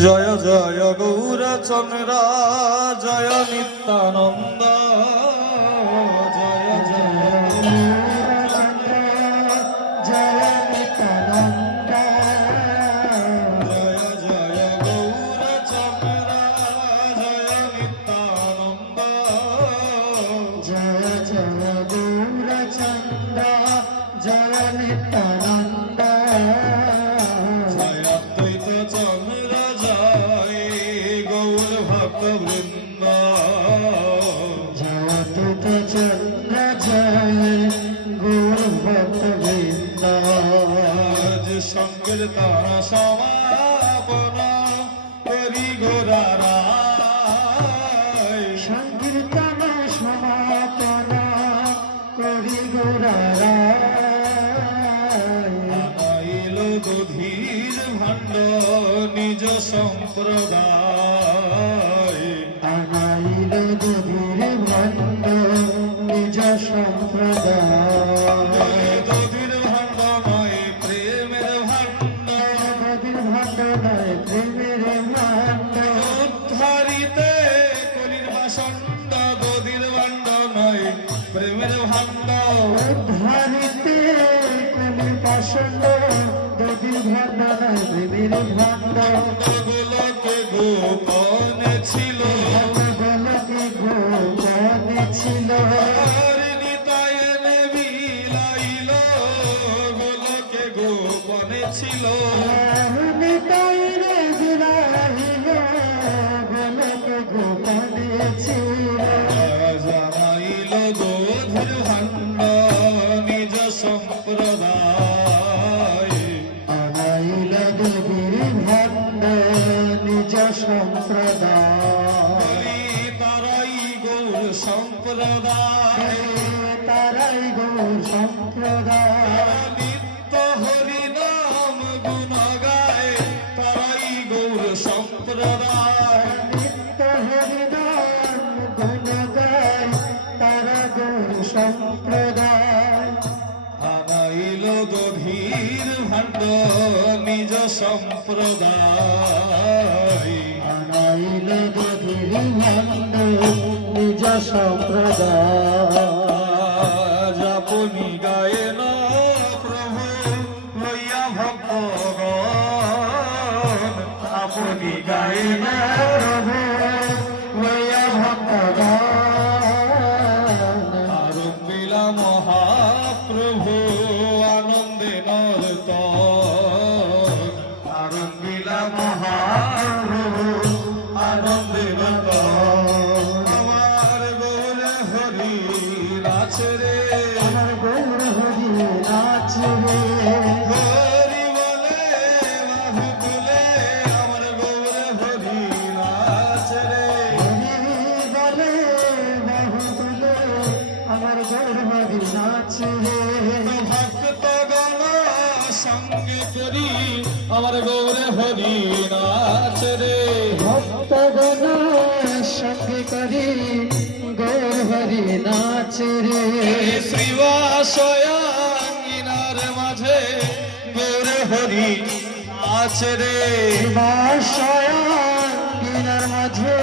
জয় জয় গৌরচন্দ্র জয় নিত্যানন্দ সংকীর্তন সমাপন। করি গোরারায় সংকীর্তন সমাপন। করি আনাইল দধির ভাণ্ড নিজ সম্প্রদায়। উদ্ধারিতে কলির বাসন্ড দধির ভাণ্ড নয় প্রেমের ভাণ্ড উদ্ধারিতে কলি পাষণ্ড গভীর ভণ্ড নয় প্রেমের ভণ্ড গোলকে গোপনে ছিল। গোলকে ছিল। সম্প্রদায়। আনাইল গভীর ভণ্ড নিজ সম্প্রদায়। তারাই গৌর সম্প্রদায়। তারাই গৌর সম্প্রদায়। নিত্য হরি নাম সম্প্রদায়। আনাইল ভণ্ড নিজ সম্প্রদায়। আমার গৌরে হরি নাচ রে। ভক্তগণ সঙ্গে করি গৌর হরি নাচ রে শ্রীবাসয়াঙ্গিনার মাঝে গৌরে হরি নাচ রে। বাসয়াঙ্গিনার মাঝে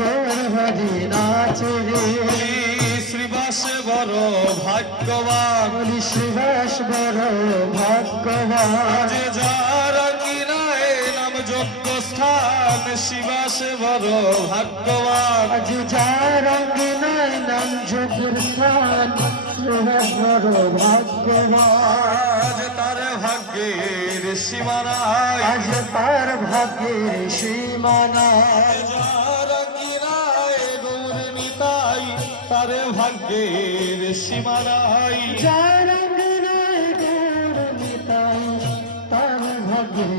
গৌর হরি নাচ রে। বড় ভাগ্যবান। শিবাস বড় ভাগ্যবান। যে যার অঙ্গিনায় নাম যোগ্য স্থান শিবাস বড় ভাগ্যবান। আজ যার অঙ্গিনায় নাম যোগের স্থান শিবাস বড় ভাগ্যবান। তার ভাগ্যের সীমানায়। আজ তার ভাগ্যের সীমানায়। তার ভাগ্যের যার নিতাই তার ভাগ্যের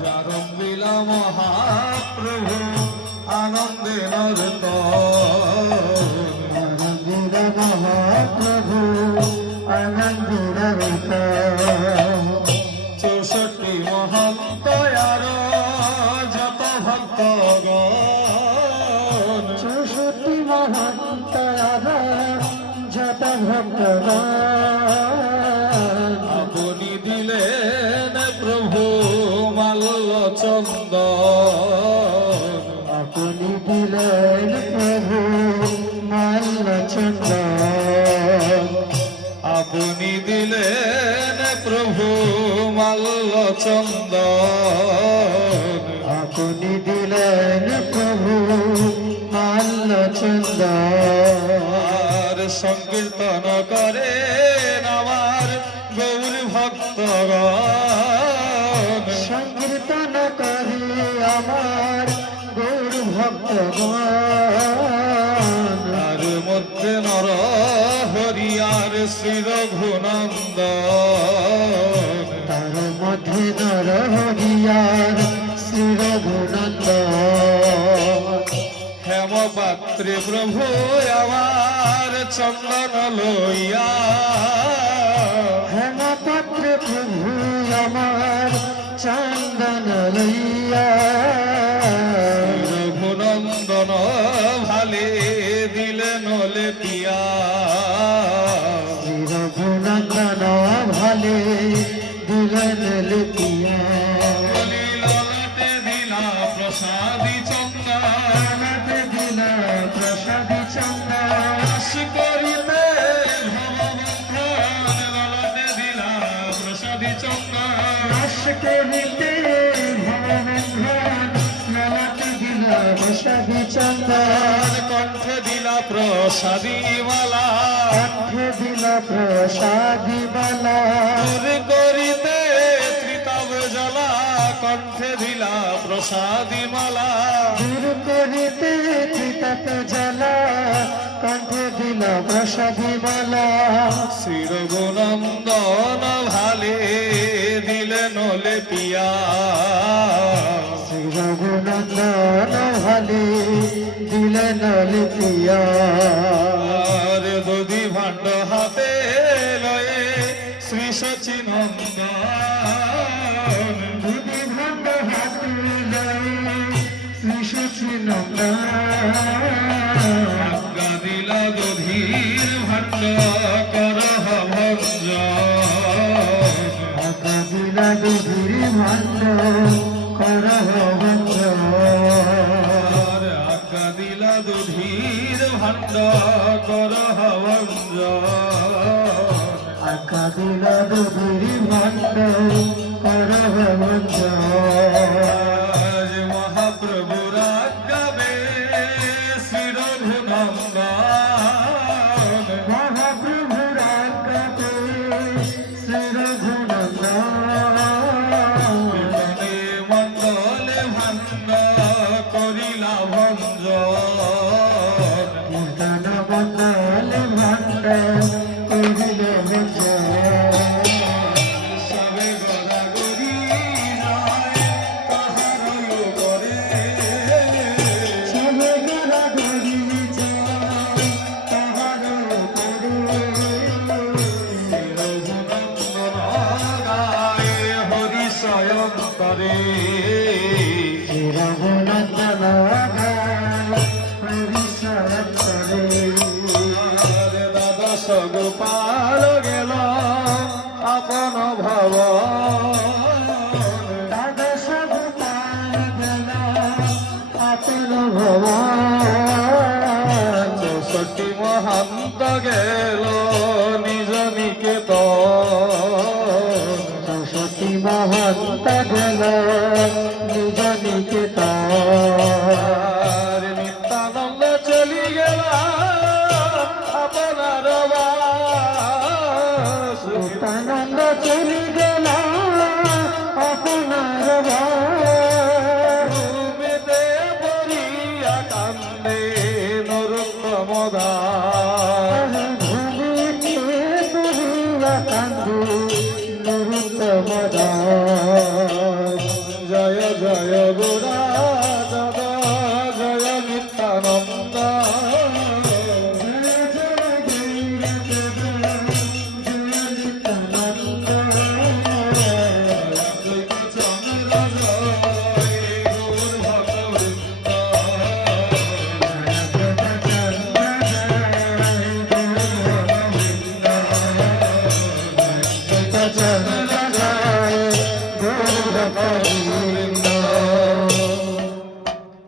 জারম্বিলা মহাপ্রভু আনন্দে নরত। আনন্দির মহাপ্রভু আপনি দিলেন প্রভু মাল্য চন্দন আপনি দিলেন প্রভু মাল্য চন্দন আর সংকীর্তন করে আমার গৌর ভক্তগণ। সংকীর্তন করে আমার গৌর ভক্তগণ। আর মধ্যে নর শ্রী রঘুনন্দ তার মধ্যে নর হরিয়ার শ্রী রঘুনন্দ হেমপাত্রে প্রভু আমার চন্দন লইয়া। হেমপত্র প্রভু আমার চন্দন লইয়া। প্রসাদি দিল প্রসাদী করিতে ললাটে দিলা প্রসাদি আশ করিতে দিল কণ্ঠে দিলা প্রসাদি মালা কণ্ঠে দিল প্রসাদী বালা। করিতে কণ্ঠে দিলা প্রসাদি মালা। দূর করিতে ত্রিতপ জলা কণ্ঠে দিল প্রসাদী বালা শ্রী রঘুনন্দন ভালে দিলেন লেপিয়া শ্রী রঘুনন্দন ভালে দিলেন লিপিয়া আর দধি ভাণ্ড হাতে লয়ে শ্রী সচিনন্দন দধির ভাণ্ড কর হবঞ্জ আকা দিলা দুধুরি ভাণ্ড করহ ভঞ্জন করে রঘুনন্দন দ্বাদশ গোপাল গেল আপন ভব। দ্বাদশ গোপাল গেল আপন ভবান চৌষট্টি মহান্ত গেল বাস। ভূমিতে পড়িয়া কান্দে নরোত্তম দাস জয় গৌর